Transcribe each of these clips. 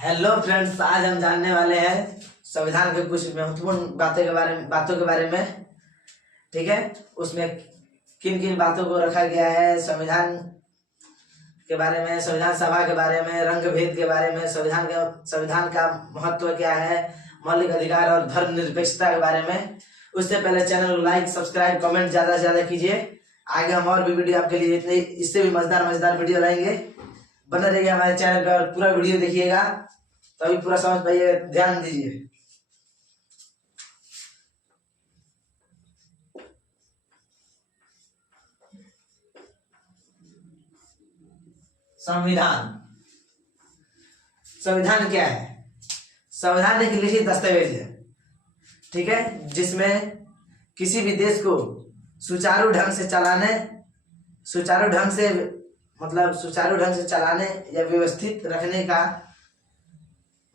Hello friends, आज हम जानने वाले हैं संविधान के कुछ महत्वपूर्ण बातों के बारे में। ठीक है, उसमें किन किन बातों को रखा गया है, संविधान के बारे में, संविधान सभा के बारे में, रंग भेद के बारे में, संविधान का महत्व क्या है, मौलिक अधिकार और धर्मनिरपेक्षता के बारे में। उससे पहले चैनल को लाइक, सब्सक्राइब, कमेंट ज्यादा से ज्यादा कीजिए। आगे हम और भी वीडियो आपके लिए इससे भी मजेदार वीडियो लाएंगे। बना रहिएगा हमारे चैनल पर, पूरा वीडियो देखिएगा तभी पूरा समझ पाइएगा, ध्यान दीजिए। संविधान संविधान क्या है? संविधान एक लिखित दस्तावेज है, ठीक है, जिसमें किसी भी देश को सुचारू ढंग से चलाने या व्यवस्थित रखने का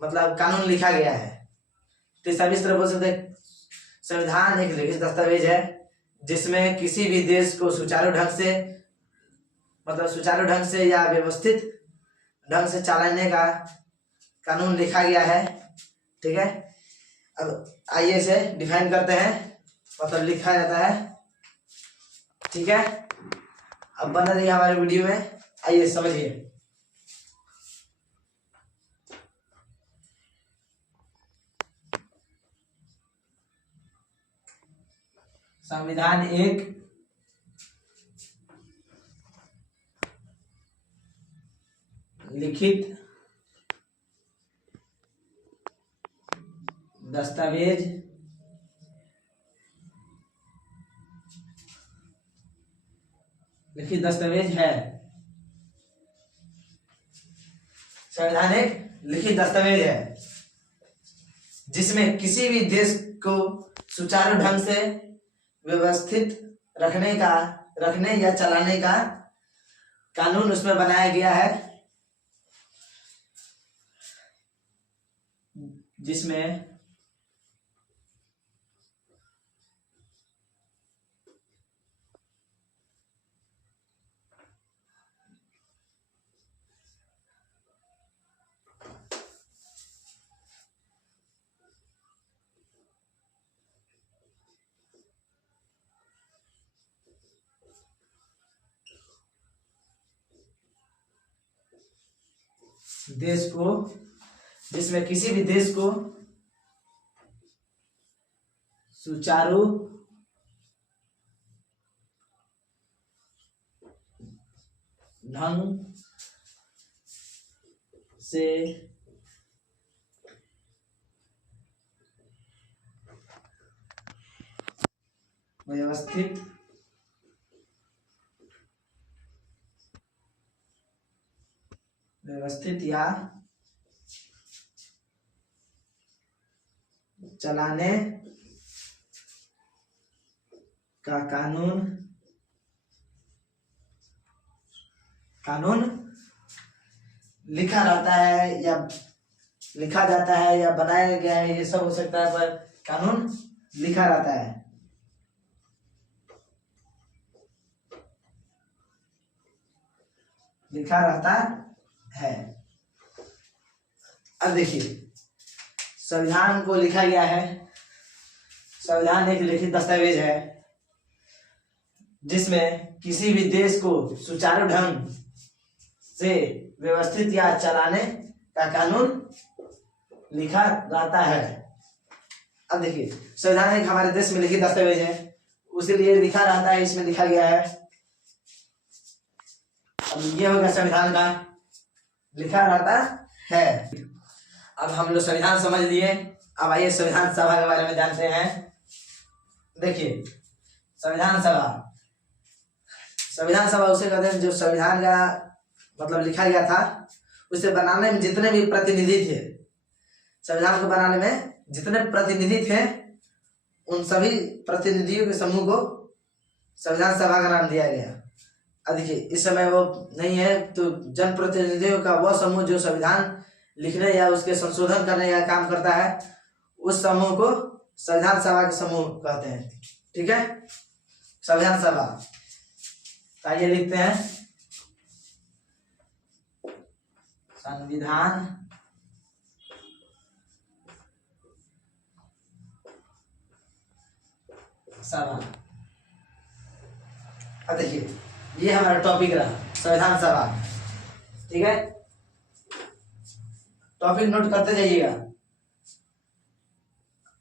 कानून लिखा गया है। तो सभी तरह बोल सकते हैं, संविधान एक लिखित दस्तावेज है जिसमें किसी भी देश को सुचारू ढंग से या व्यवस्थित ढंग से चलाने का कानून लिखा गया है। ठीक है, अब आइए इसे डिफाइन करते हैं, लिखा जाता है। ठीक है, अब बना रही हमारे वीडियो में, आइए समझिए। संविधान एक लिखित दस्तावेज है। संविधान एक लिखित दस्तावेज है जिसमें किसी भी देश को सुचारू ढंग से व्यवस्थित रखने या चलाने का कानून उसमें बनाया गया है, जिसमें जिसमें किसी भी देश को सुचारू ढंग से व्यवस्थित या चलाने का कानून लिखा रहता है या लिखा जाता है या बनाया गया है, ये सब हो सकता है, पर कानून लिखा रहता है। अब देखिए, संविधान को लिखा गया है। संविधान एक लिखित दस्तावेज है जिसमें किसी भी देश को सुचारू ढंग से व्यवस्थित या चलाने का कानून लिखा रहता है। अब देखिए, संविधान एक हमारे देश में लिखित दस्तावेज है, उसीलिए लिखा रहता है, इसमें लिखा गया है। अब ये हो गया संविधान का लिखा रहता है। अब हम लोग संविधान समझ लिए, अब आइए संविधान सभा के बारे में जानते हैं। देखिए, संविधान सभा उसे कहते हैं जो संविधान का लिखा गया था, उसे बनाने में जितने भी प्रतिनिधि थे, संविधान को बनाने में जितने प्रतिनिधि थे, उन सभी प्रतिनिधियों के समूह को संविधान सभा का नाम दिया गया। अब देखिए, इस समय वो नहीं है, तो जनप्रतिनिधियों का वह समूह जो संविधान लिखने या उसके संशोधन करने का काम करता है, उस समूह को संविधान सभा के समूह कहते हैं। ठीक है, संविधान सभा। आइए लिखते हैं, संविधान सभा। अब देखिए ये हमारा टॉपिक रहा संविधान सभा, ठीक है। टॉपिक नोट करते जाइएगा।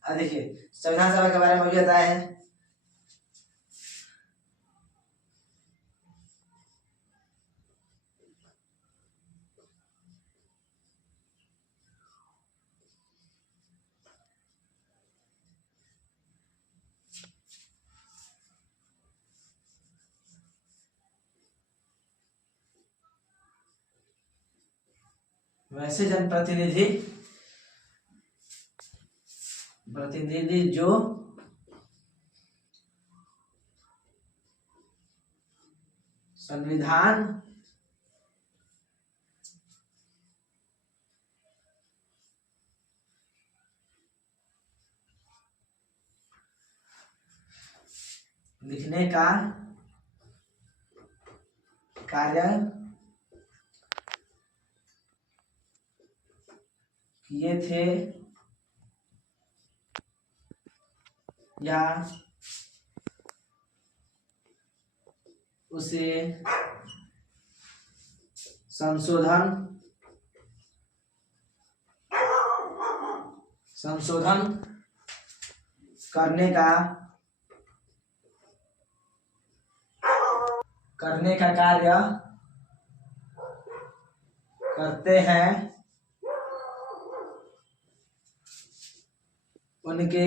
अब देखिए संविधान सभा के बारे में अभी बताया है। वैसे जनप्रतिनिधि जो संविधान लिखने का कार्य किए थे या उसे संशोधन करने का कार्य करते हैं उनके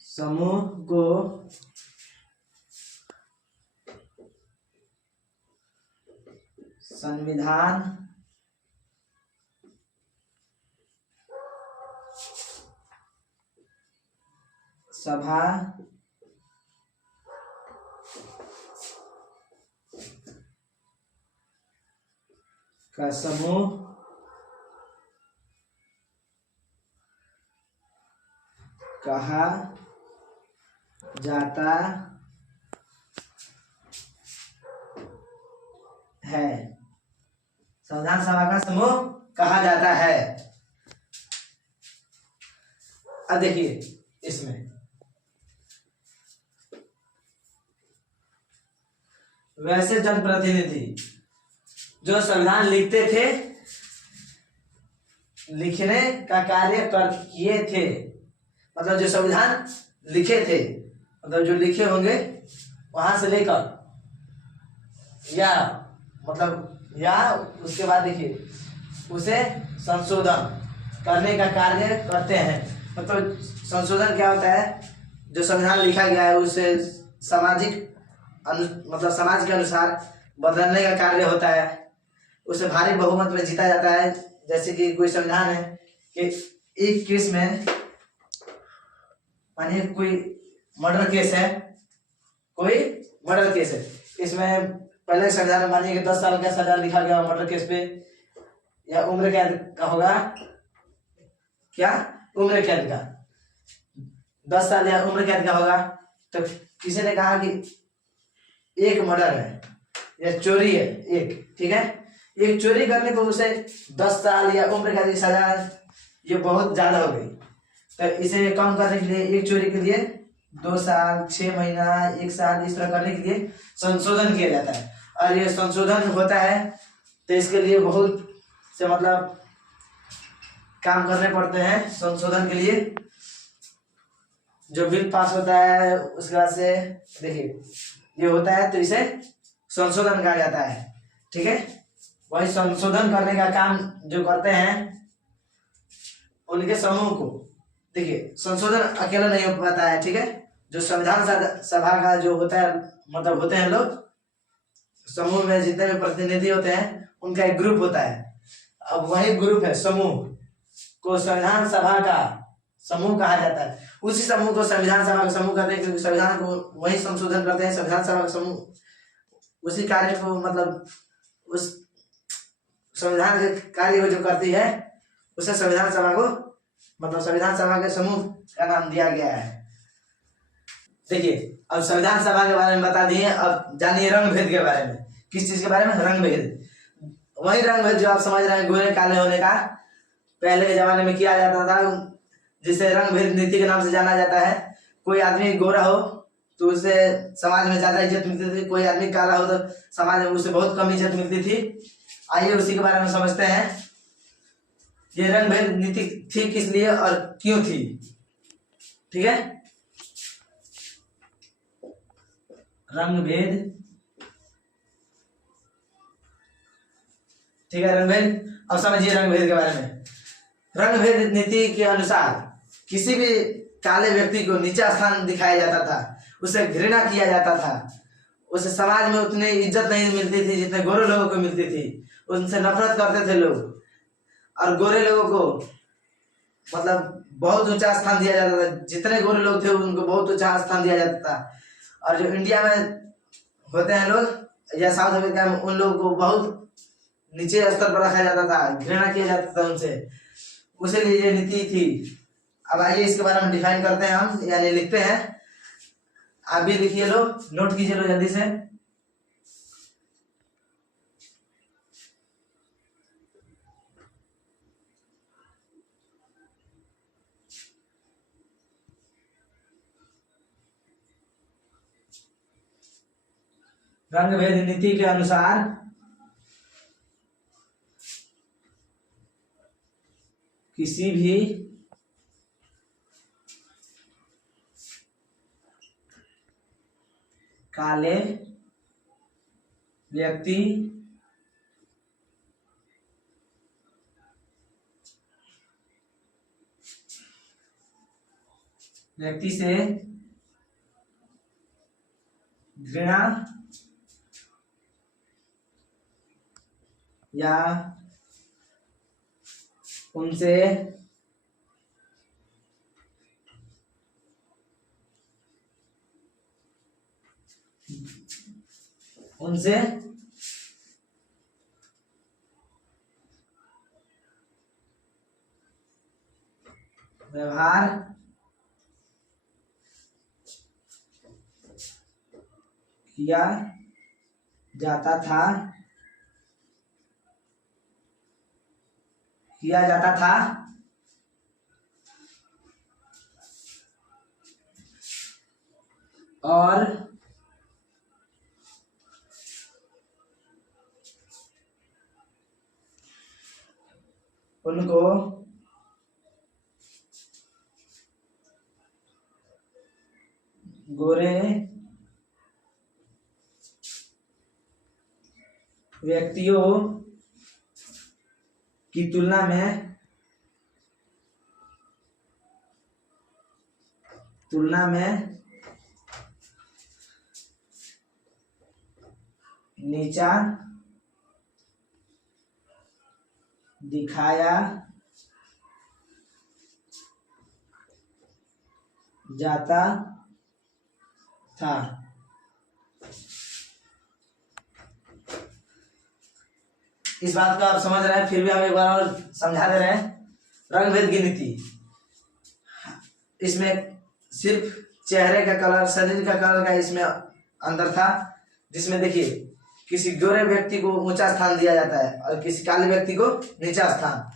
समूह को संविधान सभा का समूह कहा जाता है। संविधान सभा का समूह कहा जाता है। अब देखिए इसमें वैसे जनप्रतिनिधि जो संविधान लिखते थे, लिखने का कार्य किए थे, मतलब जो संविधान लिखे थे, मतलब जो लिखे होंगे वहां से लेकर या मतलब या उसके बाद देखिए उसे संशोधन करने का कार्य करते हैं। मतलब संशोधन क्या होता है, जो संविधान लिखा गया है उसे सामाजिक मतलब समाज के अनुसार बदलने का कार्य होता है। उसे भारी बहुमत में जीता जाता है। जैसे कि कोई संविधान है कि एक केस में, मानिए कोई मर्डर केस है, इसमें पहले संविधान में मानिए कि 10 साल का सजा लिखा गया मर्डर केस पे, या उम्र कैद का होगा, क्या उम्र कैद का 10 साल या उम्र कैद का होगा। तो किसी ने कहा कि एक मर्डर है या चोरी है एक, ठीक है, एक चोरी करने को उसे 10 साल या उम्र कैद की सजा, ये बहुत ज्यादा हो गई। तो इसे कम करने के लिए एक चोरी के लिए 2 साल, 6 महीना, 1 साल इस तरह करने के लिए संशोधन किया जाता है। और ये संशोधन होता है तो इसके लिए बहुत से मतलब काम करने पड़ते हैं। संशोधन के लिए जो बिल पास होता है उसके बाद से देखिए ये होता है, तो इसे संशोधन कहा जाता है, ठीक है। वही संशोधन करने का काम जो करते हैं उनके समूह को, देखिए संशोधन अकेला नहीं हो पाता है, ठीक है। जो संविधान सभा का जो होता है, मतलब होते हैं लोग समूह में, जितने भी प्रतिनिधि होते हैं उनका एक ग्रुप होता है। अब वही ग्रुप है समूह को संविधान सभा का समूह कहा जाता है। उसी समूह को संविधान सभा का समूह कहते हैं क्योंकि संविधान को वही संशोधन करते हैं। संविधान सभा का समूह उसी कार्य को, मतलब उस संविधान के कार्य को जो करती है उसे संविधान सभा को, मतलब संविधान सभा के समूह का नाम दिया गया है। देखिए अब संविधान सभा के बारे में बता दिए, अब जानिए रंग भेद के बारे में। किस चीज के बारे में? रंग भेद। वही रंग भेद जो आप समझ रहे हैं गोरे काले होने का, पहले के जमाने में किया जाता था, जिसे रंग भेद नीति के नाम से जाना जाता है। कोई आदमी गोरा हो तो उसे समाज में ज्यादा इज्जत मिलती थी, कोई आदमी काला हो तो समाज में उसे बहुत कम इज्जत मिलती थी। आइए उसी के बारे में समझते हैं, ये रंग भेद नीति थी किस लिए और क्यों थी। ठीक है, रंग भेद, ठीक है, रंग भेद। अब समझिए रंग भेद के बारे में। रंग भेद नीति के अनुसार किसी भी काले व्यक्ति को नीचा स्थान दिखाया जाता था, उसे घृणा किया जाता था, उसे समाज में उतनी इज्जत नहीं मिलती थी जितने गोरे लोगों को मिलती थी, उनसे नफरत करते थे लोग। और गोरे लोगों को मतलब बहुत ऊंचा स्थान दिया जाता था, जितने गोरे लोग थे उनको बहुत ऊंचा स्थान दिया जाता था। और जो इंडिया में होते हैं लोग या साउथ अफ्रीका में, उन लोगों को बहुत नीचे स्तर पर रखा जाता था, घृणा किया जाता था उनसे, उसे लिए ये नीति थी। अब आइए इसके बारे में डिफाइन करते हैं हम, यानी लिखते हैं। आप भी लिखिए लो, नोट कीजिए लो जल्दी से। रंग भेद नीति के अनुसार किसी भी काले व्यक्ति से घृणा या उनसे व्यवहार किया जाता था और उनको गोरे व्यक्तियों की तुलना में नीचा दिखाया जाता था। इस बात को आप समझ रहे हैं, फिर भी हम एक बार और समझा दे रहे हैं। रंग भेद की नीति, इसमें सिर्फ चेहरे का कलर, शरीर का कलर का इसमें अंतर था, जिसमें देखिए किसी गोरे व्यक्ति को ऊंचा स्थान दिया जाता है और किसी काले व्यक्ति को नीचा स्थान।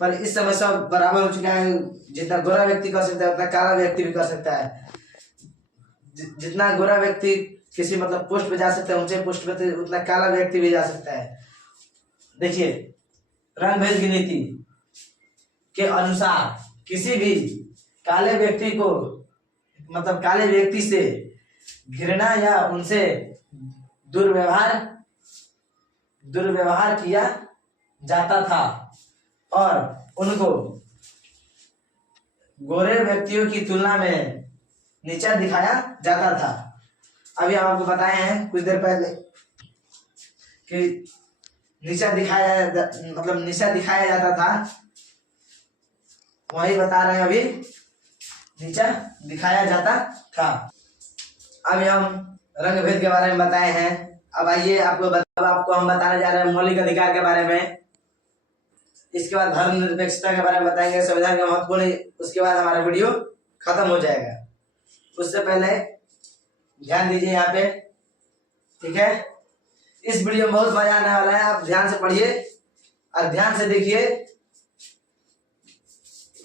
पर इस समय सब बराबर हो चुका है, जितना गोरा व्यक्ति कर सकता है उतना काला व्यक्ति भी कर सकता है। जितना गोरा व्यक्ति किसी मतलब पोस्ट पे जा सकता है, ऊंचे पोस्ट पे, उतना काला व्यक्ति भी जा सकता है। देखिए रंग भेद की नीति के अनुसार किसी भी काले व्यक्ति को मतलब काले व्यक्ति से घृणा या उनसे दुर्व्यवहार किया जाता था और उनको गोरे व्यक्तियों की तुलना में नीचा दिखाया जाता था। अभी हम आपको बताए हैं कुछ देर पहले कि नीचा दिखाया जाता था, वही बता रहे हैं अभी, नीचा दिखाया जाता था। अभी हम रंग भेद के बारे में बताए हैं। अब आइए आपको हम बताने जा रहे हैं मौलिक अधिकार के बारे में। इसके बाद धर्मनिरपेक्षता के बारे में बताएंगे, संविधान का महत्वपूर्ण, उसके बाद हमारा वीडियो खत्म हो जाएगा। उससे पहले ध्यान दीजिए यहाँ पे, ठीक है। इस वीडियो में बहुत मजा आने वाला है, आप ध्यान से पढ़िए और ध्यान से देखिए।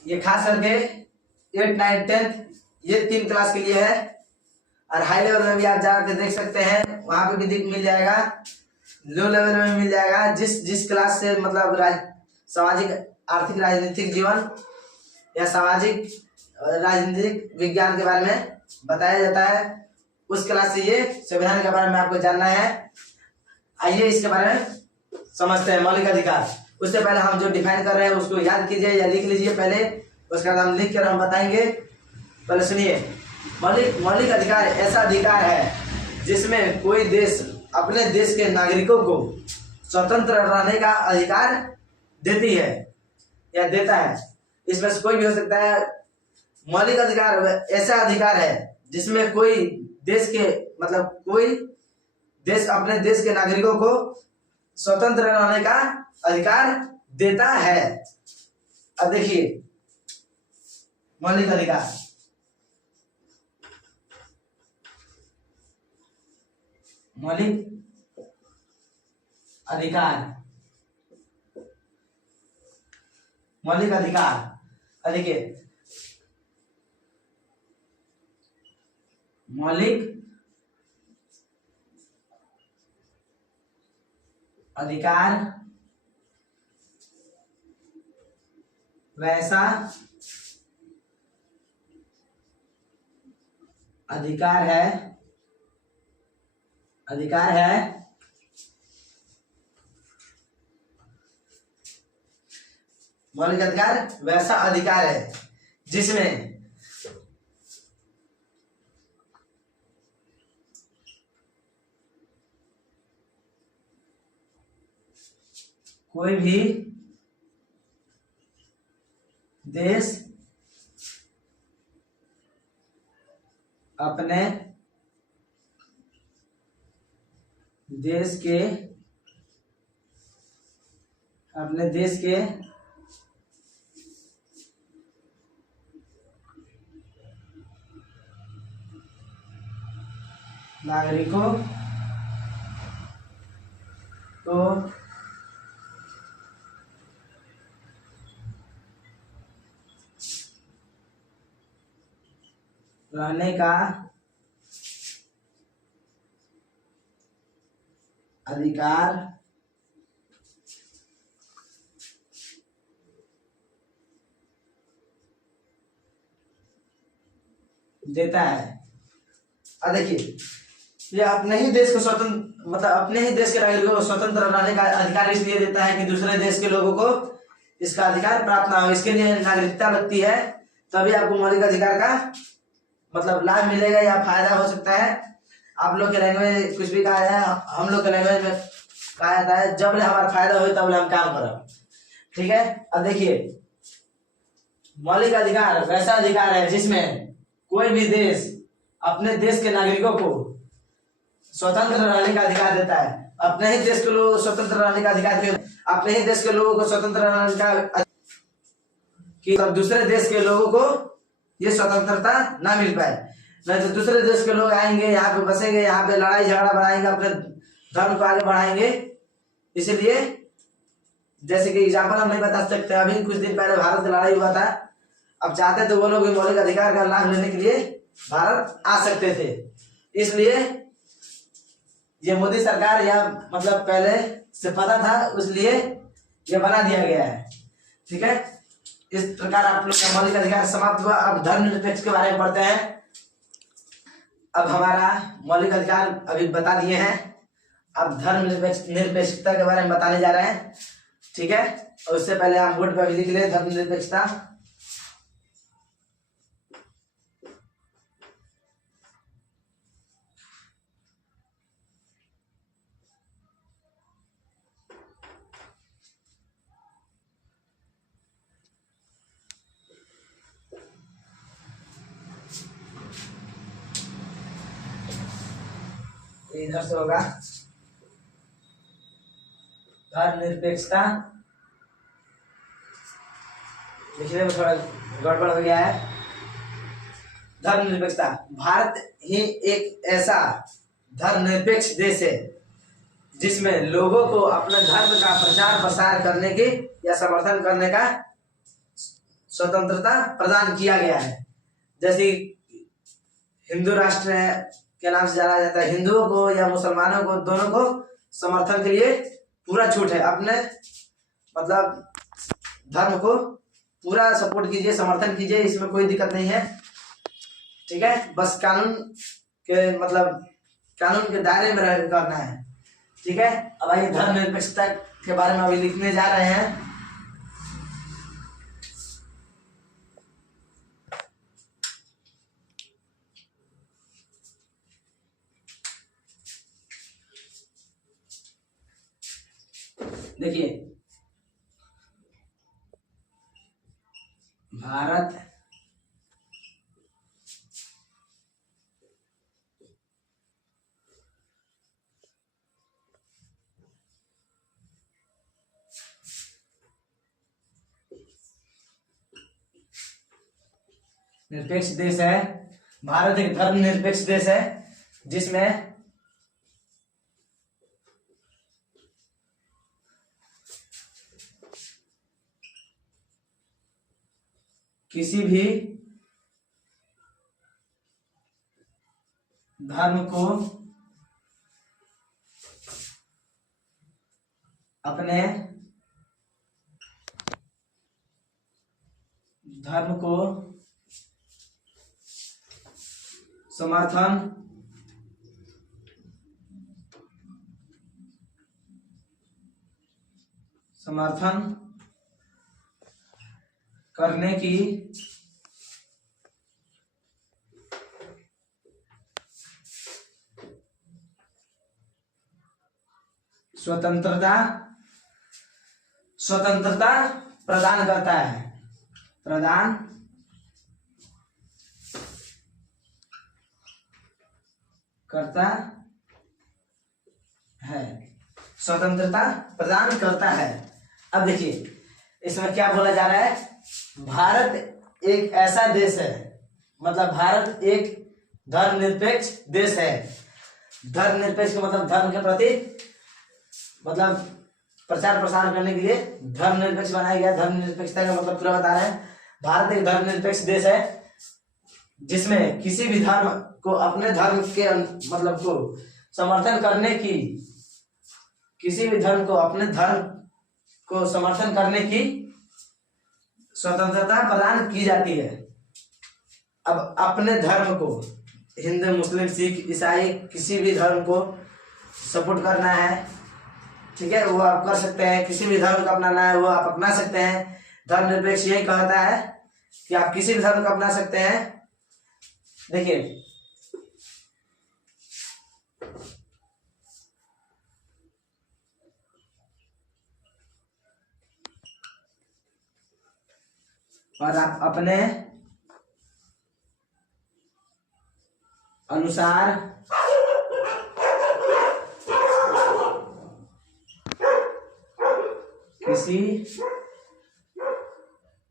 ये खास करके 8, 9, 10 ये 3 क्लास के लिए है। और हाई लेवल में भी आप जाकर देख सकते हैं, वहां पे भी मिल जाएगा, लो लेवल में मिल जाएगा। जिस क्लास से मतलब सामाजिक आर्थिक राजनीतिक जीवन या सामाजिक राजनीतिक विज्ञान के बारे में बताया जाता है, उस क्लास से ये संविधान के बारे में आपको जानना है। आइए इसके बारे में समझते हैं। मौलिक अधिकार, उससे पहले हम जो डिफाइन कर रहे हैं उसको याद कीजिए या लिख लीजिए पहले, उसका नाम लिख कर हम बताएंगे। पहले सुनिए, मौलिक अधिकार ऐसा अधिकार है जिसमें कोई देश अपने देश के नागरिकों को स्वतंत्र रहने का अधिकार देती है या देता है। इसमें से कोई भी हो सकता है। मौलिक अधिकार ऐसा अधिकार है जिसमें कोई देश के मतलब कोई देश अपने देश के नागरिकों को स्वतंत्र रहने का अधिकार देता है। अब देखिए मौलिक अधिकार, मौलिक अधिकार, मौलिक अधिकार, देखिए मौलिक अधिकार वैसा अधिकार है मौलिक अधिकार वैसा अधिकार है जिसमें कोई भी देश अपने देश के नागरिकों को रहने का अधिकार देता है। अब देखिए, ये अपने ही देश को स्वतंत्र मतलब अपने ही देश के नागरिकों को स्वतंत्र रहने का अधिकार इसलिए देता है कि दूसरे देश के लोगों को इसका अधिकार प्राप्त ना हो, इसके लिए नागरिकता लगती है, तभी आपको मौलिक अधिकार का मतलब लाभ मिलेगा या फायदा हो सकता है। आप लोग के लैंग्वेज कुछ भी कहा जाए, हम लोग के लैंग्वेज में कहा जाता है जब हमारा फायदा हो तब हम काम करें, ठीक है। अब देखिए, मौलिक अधिकार वैसा अधिकार है जिसमें कोई भी देश अपने देश के नागरिकों को स्वतंत्र रहने का अधिकार देता है। अपने ही देश के लोगों को स्वतंत्र रहने का अधिकार दिया, अपने ही देश के लोगों को स्वतंत्र रहने का कि दूसरे देश के लोगों को ये स्वतंत्रता ना मिल पाए, नहीं तो दूसरे देश के लोग आएंगे, यहाँ पे बसेंगे, यहाँ पे लड़ाई झगड़ा बढ़ाएंगे, अपने धर्म को आगे बढ़ाएंगे। इसलिए जैसे कि एग्जाम्पल हम नहीं बता सकते, अभी कुछ दिन पहले भारत में लड़ाई हुआ था। अब चाहते तो वो लोग भी मौलिक अधिकार का लाभ लेने के लिए भारत आ सकते थे। इसलिए ये मोदी सरकार या मतलब पहले से पता था, इसलिए ये बना दिया गया है, ठीक है। इस प्रकार आप लोग का मौलिक अधिकार समाप्त हुआ। अब धर्मनिरपेक्ष के बारे में पढ़ते हैं। अब हमारा मौलिक अधिकार अभी बता दिए हैं, अब निरपेक्षता के बारे में बताने जा रहे हैं, ठीक है। और उससे पहले हम बोर्ड पर भी लिख ले धर्मनिरपेक्षता। इधर से होगा धर्मनिरपेक्षता, लिखने में थोड़ा गड़बड़ हो गया है। धर्मनिरपेक्षता, भारत ही एक ऐसा धर्मनिरपेक्ष देश है जिसमें लोगों को अपने धर्म का प्रचार प्रसार करने की या समर्थन करने का स्वतंत्रता प्रदान किया गया है। जैसे हिंदू राष्ट्र है के नाम से जाना जाता है, हिंदुओं को या मुसलमानों को दोनों को समर्थन के लिए पूरा छूट है, अपने मतलब धर्म को पूरा सपोर्ट कीजिए, समर्थन कीजिए, इसमें कोई दिक्कत नहीं है। ठीक है, बस कानून के मतलब कानून के दायरे में रह करना है। ठीक है, अब आइए धर्मनिरपेक्षता के बारे में अभी लिखने जा रहे हैं। देखिए, भारत निरपेक्ष देश है। भारत एक धर्मनिरपेक्ष देश है जिसमें किसी भी धर्म को अपने धर्म को समर्थन करने की स्वतंत्रता प्रदान करता है, प्रदान करता है, स्वतंत्रता प्रदान करता है। अब देखिए इसमें क्या बोला जा रहा है, भारत एक ऐसा देश है, मतलब भारत एक धर्मनिरपेक्ष देश है। धर्मनिरपेक्ष का मतलब धर्म के प्रति मतलब प्रचार प्रसार करने के लिए धर्मनिरपेक्ष बनाया गया। धर्मनिरपेक्षता का मतलब पूरा बता रहे हैं। भारत एक धर्मनिरपेक्ष देश है जिसमें किसी भी धर्म को अपने धर्म के मतलब को समर्थन करने की, किसी भी धर्म को अपने धर्म को समर्थन करने की स्वतंत्रता प्रदान की जाती है। अब अपने धर्म को, हिंदू मुस्लिम सिख ईसाई किसी भी धर्म को सपोर्ट करना है, ठीक है, वो आप कर सकते हैं। किसी भी धर्म को अपनाना है वो आप अपना सकते हैं। धर्मनिरपेक्ष यही कहता है कि आप किसी भी धर्म को अपना सकते हैं। देखिए और आप अपने अनुसार किसी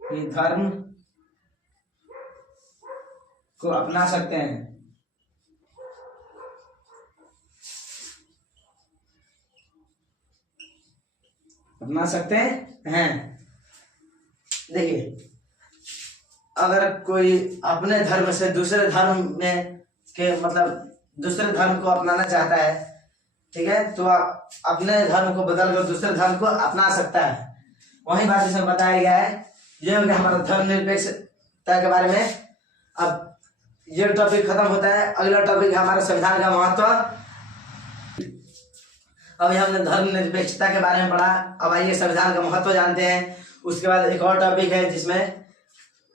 भी धर्म को अपना सकते हैं। अपना सकते हैं। देखिए अगर कोई अपने धर्म से दूसरे धर्म में के मतलब दूसरे धर्म को अपनाना चाहता है, ठीक है, तो आप अपने धर्म को बदलकर दूसरे धर्म को अपना सकता है। वही बात इसमें बताया गया है। ये हो गया हमारा धर्मनिरपेक्षता के बारे में। अब ये टॉपिक खत्म होता है, अगला टॉपिक है हमारा संविधान का महत्व। अभी हमने धर्मनिरपेक्षता के बारे में पढ़ा, अब आइए संविधान का महत्व जानते हैं। उसके बाद एक और टॉपिक है जिसमें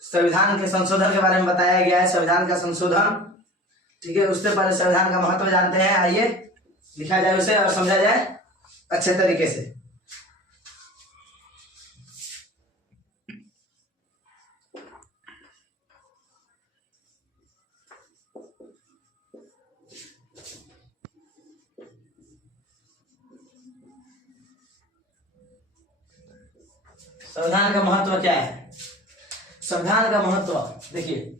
संविधान के संशोधन के बारे में बताया गया है, संविधान का संशोधन, ठीक है। उससे पहले संविधान का महत्व जानते हैं। आइए लिखा जाए उसे और समझा जाए अच्छे तरीके से। संविधान का महत्व क्या है? संविधान का महत्व देखिए,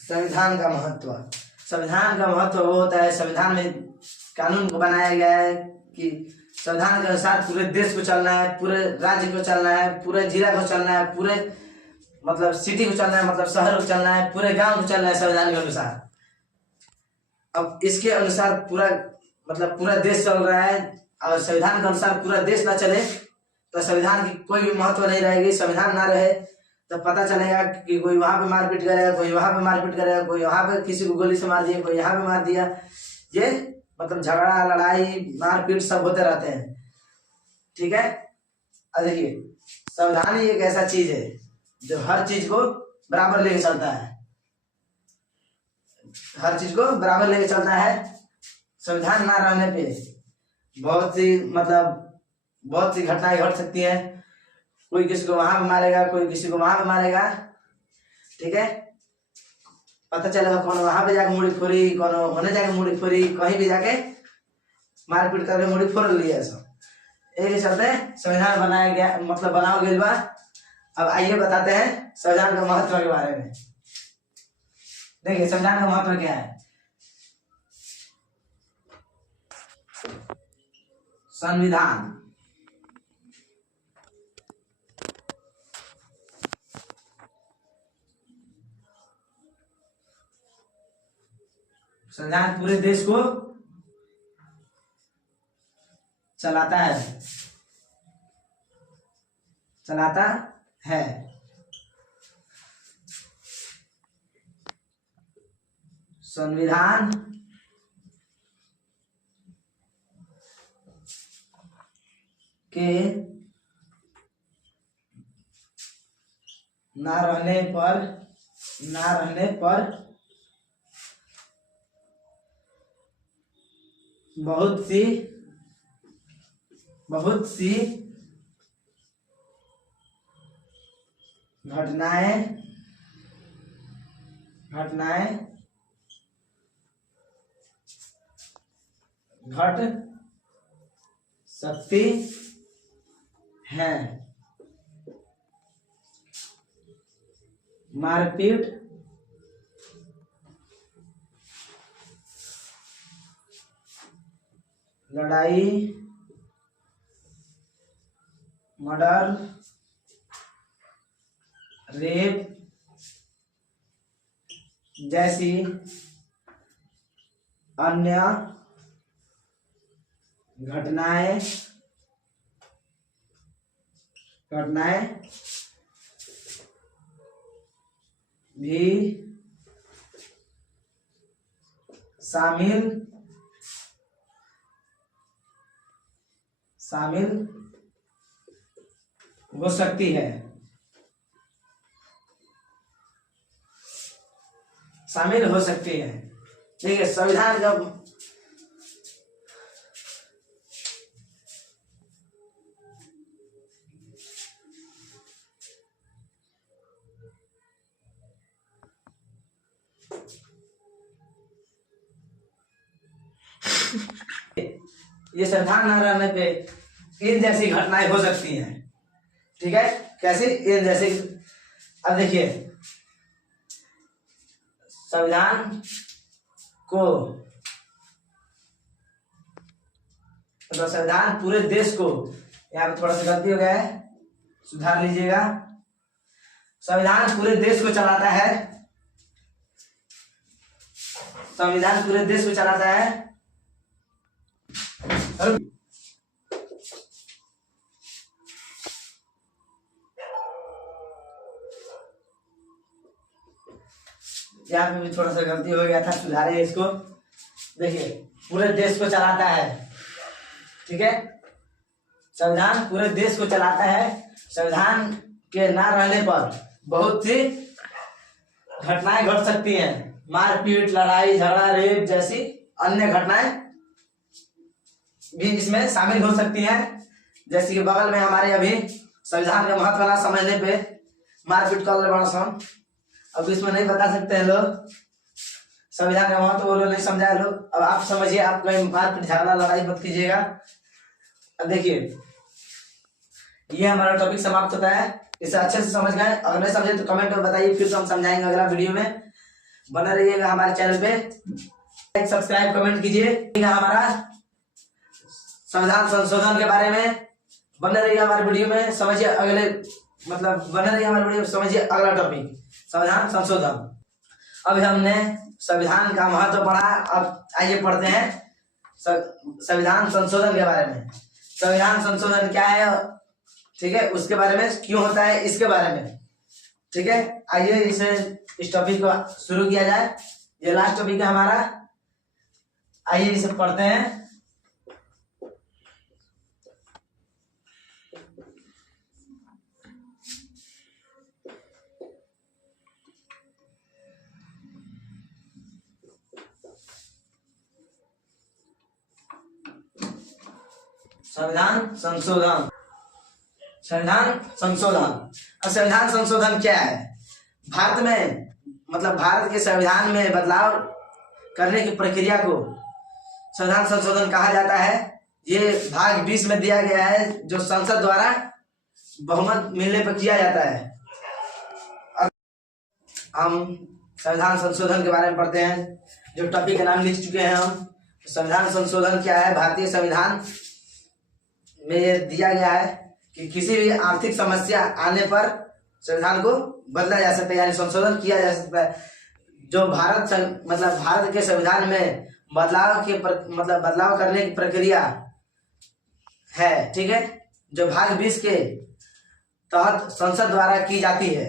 संविधान का महत्व वो होता है, संविधान में कानून को बनाया गया है कि संविधान के अनुसार पूरे देश को चलना है, पूरे राज्य को चलना है, पूरे जिला को चलना है, पूरे मतलब सिटी को चलना है, मतलब शहर को चलना है, पूरे गांव को चलना है संविधान के अनुसार। अब इसके अनुसार पूरा मतलब पूरा देश चल रहा है, और संविधान के अनुसार पूरा देश ना चले तो संविधान की कोई भी महत्व नहीं रहेगी। संविधान ना रहे तो पता चलेगा कि कोई वहां पे मारपीट करेगा, कोई वहां पे मारपीट करेगा, कोई वहां पे किसी को गोली से मार दिया, कोई यहाँ पे मार दिया। ये मतलब झगड़ा लड़ाई मारपीट सब होते रहते हैं, ठीक है। अब देखिए संविधान ही एक ऐसा चीज है जो हर चीज को बराबर लेके चलता है, हर चीज को बराबर लेके चलता है। संविधान ना रहने पे बहुत सी घटनाएं घट सकती हैं। कोई किसी को वहां पे मारेगा, कोई किसी को वहां पे मारेगा, ठीक है। पता चलेगा कौन वहां पे जाके मुड़ी फोड़ी, कौन होने जाके मुड़ी फोड़ी, कहीं भी जाके मारपीट करके मुड़ी फोड़ लिया सब। एक चलते संविधान बनाया गया, मतलब बनाओ गया बा। अब आइए बताते हैं संविधान का महत्व के बारे में। देखिए संविधान का महत्व क्या है। संविधान पूरे देश को चलाता है, संविधान के ना रहने पर बहुत सी घटनाएं घट सकती हैं। मारपीट, लड़ाई, मर्डर, रेप जैसी अन्य घटनाएं भी शामिल हो सकती है। शामिल हो सकती है, ठीक है। संविधान जब ये संविधान न रहने पे इन जैसी घटनाएं हो सकती हैं, ठीक है। कैसे? इन जैसे, अब देखिए संविधान को तो संविधान पूरे देश को, यहाँ पे थोड़ा सा गलती हो गया है, सुधार लीजिएगा। संविधान पूरे देश को चलाता है, संविधान पूरे देश को चलाता है। यहाँ पे भी थोड़ा सा गलती हो गया था, सुधारे इसको। देखिए पूरे देश को चलाता है, ठीक है। संविधान पूरे देश को चलाता है। संविधान के ना रहने पर बहुत सी घटनाएं घट सकती हैं। मारपीट, लड़ाई झगड़ा, रेप जैसी अन्य घटनाएं भी इसमें शामिल हो सकती हैं। जैसे कि बगल में हमारे अभी संविधान का महत्व ना समझने पे मारपीट कर ले बड़ा सन। अब इसमें नहीं बता सकते हैं लोग, संविधान का महत्व वो लोग नहीं समझाए लोग। अब आप समझिए, आप कहीं मारपीट झगड़ा लड़ाई मत कीजिएगा। अब देखिए ये हमारा टॉपिक समाप्त होता है। इसे अच्छे से समझ गए? अगर नहीं समझे तो कमेंट में बताइए, फिर तो हम समझाएंगे अगला वीडियो में। बना रहिएगा हमारे चैनल पे, लाइक सब्सक्राइब कमेंट कीजिए। हमारा संविधान संशोधन के बारे में बने रहिए हमारे वीडियो में, समझिए अगले मतलब बने रहिए हमारे वीडियो। समझिए अगला टॉपिक, संविधान संशोधन। अभी हमने संविधान का महत्व पढ़ा, अब आइए पढ़ते हैं संविधान संशोधन के बारे में। संविधान संशोधन क्या है, ठीक है, उसके बारे में, क्यों होता है इसके बारे में, ठीक है। आइए इस टॉपिक को शुरू किया जाए। ये लास्ट टॉपिक है हमारा, आइए इसे पढ़ते हैं। संविधान संशोधन, संविधान संशोधन। अब संविधान संशोधन क्या है? भारत में, मतलब भारत के संविधान में बदलाव करने की प्रक्रिया को संविधान संशोधन कहा जाता है। ये भाग 20 में दिया गया है, जो संसद द्वारा बहुमत मिलने पर किया जाता है। अब हम संविधान संशोधन के बारे में पढ़ते हैं, जो टॉपिक का नाम लिख चुके हैं हम। संविधान संशोधन क्या है? भारतीय संविधान में ये दिया गया है कि किसी भी आर्थिक समस्या आने पर संविधान को बदला जा सकता है, यानी संशोधन किया जा सकता है। जो भारत के संविधान में बदलाव करने की प्रक्रिया है, ठीक है, जो भाग 20 के तहत संसद द्वारा की जाती है,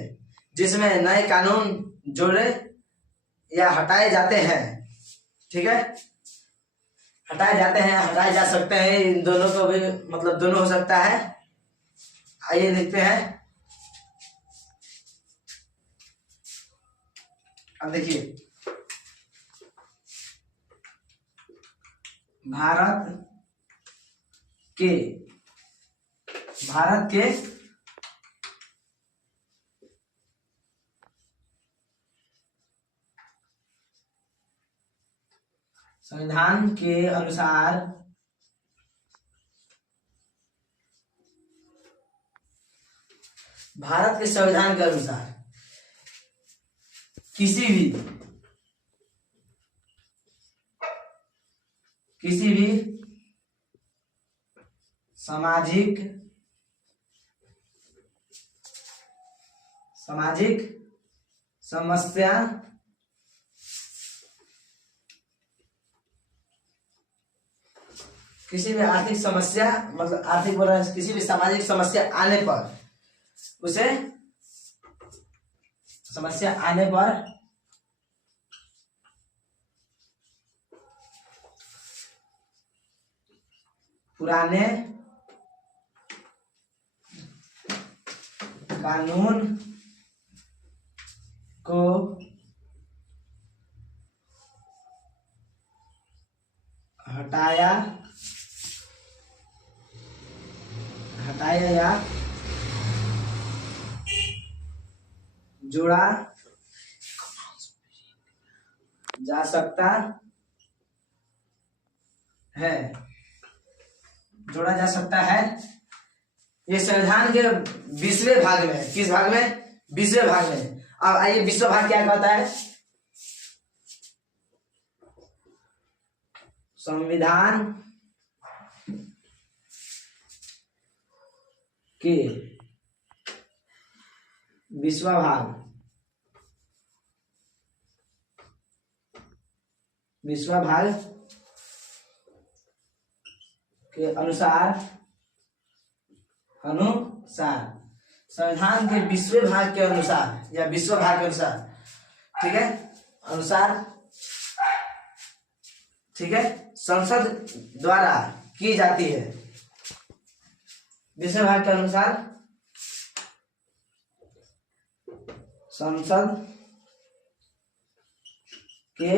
जिसमें नए कानून जोड़े या हटाए जाते हैं, ठीक है, हटाए जाते हैं, हटाए जा सकते हैं। इन दोनों को भी, मतलब दोनों हो सकता है। आइए देखते हैं। अब देखिए, भारत के संविधान के अनुसार भारत के संविधान के अनुसार किसी भी सामाजिक समस्या किसी भी आर्थिक समस्या, मतलब आर्थिक बोल रहा है, किसी भी सामाजिक समस्या आने पर उसे समस्या आने पर पुराने कानून को हटाया या जोड़ा जा सकता है, जोड़ा जा सकता है। ये संविधान के 20वें भाग में, किस भाग में? 20वें भाग में। अब आइए 20वां भाग क्या कहता है? संविधान के 20वां भाग, 20वां भाग के अनुसार संविधान के 20वें भाग के अनुसार या 20वें भाग के अनुसार, ठीक है, अनुसार, ठीक है, संसद द्वारा की जाती है। 20वें भाग के अनुसार संसद के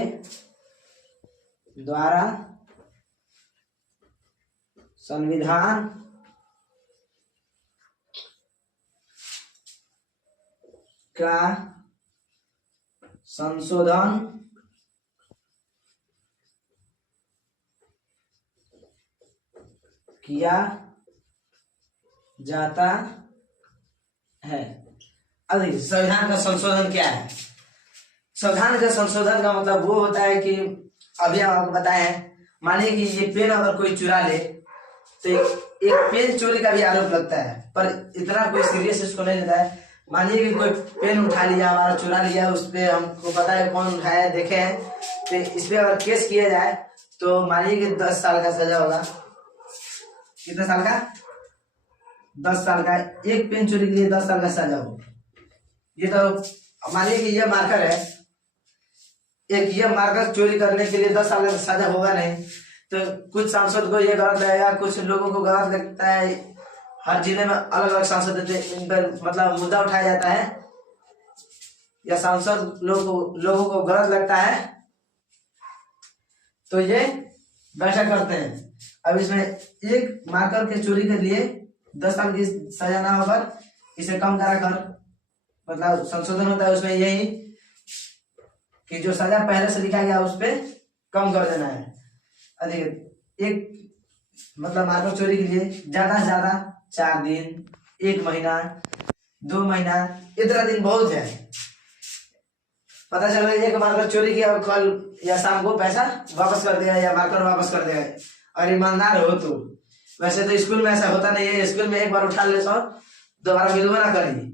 द्वारा संविधान का संशोधन किया जाता है। अब देखिए, संविधान का संशोधन क्या है? संविधान का संशोधन का मतलब वो होता है कि अभी हम आपको बताए हैं, मानिए कि ये पेन अगर कोई चुरा ले तो एक पेन चोरी का भी आरोप लगता है, पर इतना कोई सीरियस इसको नहीं लेता है। मानिए कि कोई पेन उठा लिया, हमारा चुरा लिया, उस पे हमको पता है कौन उठाया, देखे हैं, तो इस पे अगर केस किया जाए तो मानिए कि 10 साल का सजा होगा। कितने साल का? 10 साल का। एक पेन चोरी के लिए 10 साल का सजा हो। ये तो मानिए कि ये मार्कर है, एक ये मार्कर चोरी करने के लिए 10 साल का सजा होगा नहीं, तो कुछ सांसद को ये गलत लगेगा, कुछ लोगों को गलत लगता है। हर जिले में अलग अलग सांसद होते हैं, इन पर मतलब मुद्दा उठाया जाता है या सांसद लोगों को गलत लगता है तो ये बैठक करते हैं। अब इसमें एक मार्कर के चोरी के लिए 10 साल की सजा ना होकर इसे कम करा कर मतलब संशोधन होता है उसमें यही कि जो सजा पहले से लिखा गया उस पर कम कर देना है। अधिक एक मतलब मार्कर चोरी के लिए ज्यादा से ज्यादा 4 दिन, 1 महीना, 2 महीना, इतना दिन बहुत है। पता चल रहा है एक मार्कर चोरी किया, कल या शाम को पैसा वापस कर देगा या मार्कर वापस कर देगा, और ईमानदार हो तो। वैसे तो स्कूल में ऐसा होता नहीं है, स्कूल में एक बार उठा ले सो दोबारा मिलवा ना करिए,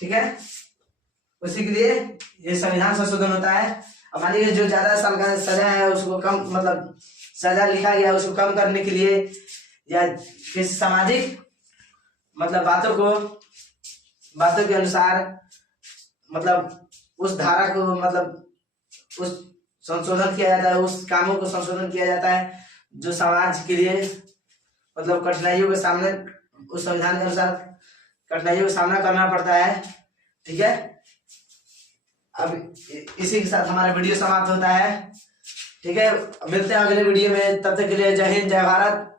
ठीक है। उसी के लिए ये संविधान संशोधन होता है। अब मानिए जो ज्यादा साल का सजा है उसको कम मतलब सजा लिखा गया उसको कम करने के लिए या किसी सामाजिक मतलब बातों के अनुसार मतलब उस धारा को मतलब उस संशोधन किया जाता है, उस कामों को संशोधन किया जाता है जो समाज के लिए मतलब कठिनाइयों के सामने उस संविधान के अनुसार कठिनाइयों का सामना करना पड़ता है, ठीक है। अब इसी के साथ हमारा वीडियो समाप्त होता है, ठीक है। मिलते हैं अगले वीडियो में, तब तक के लिए जय हिंद, जय भारत।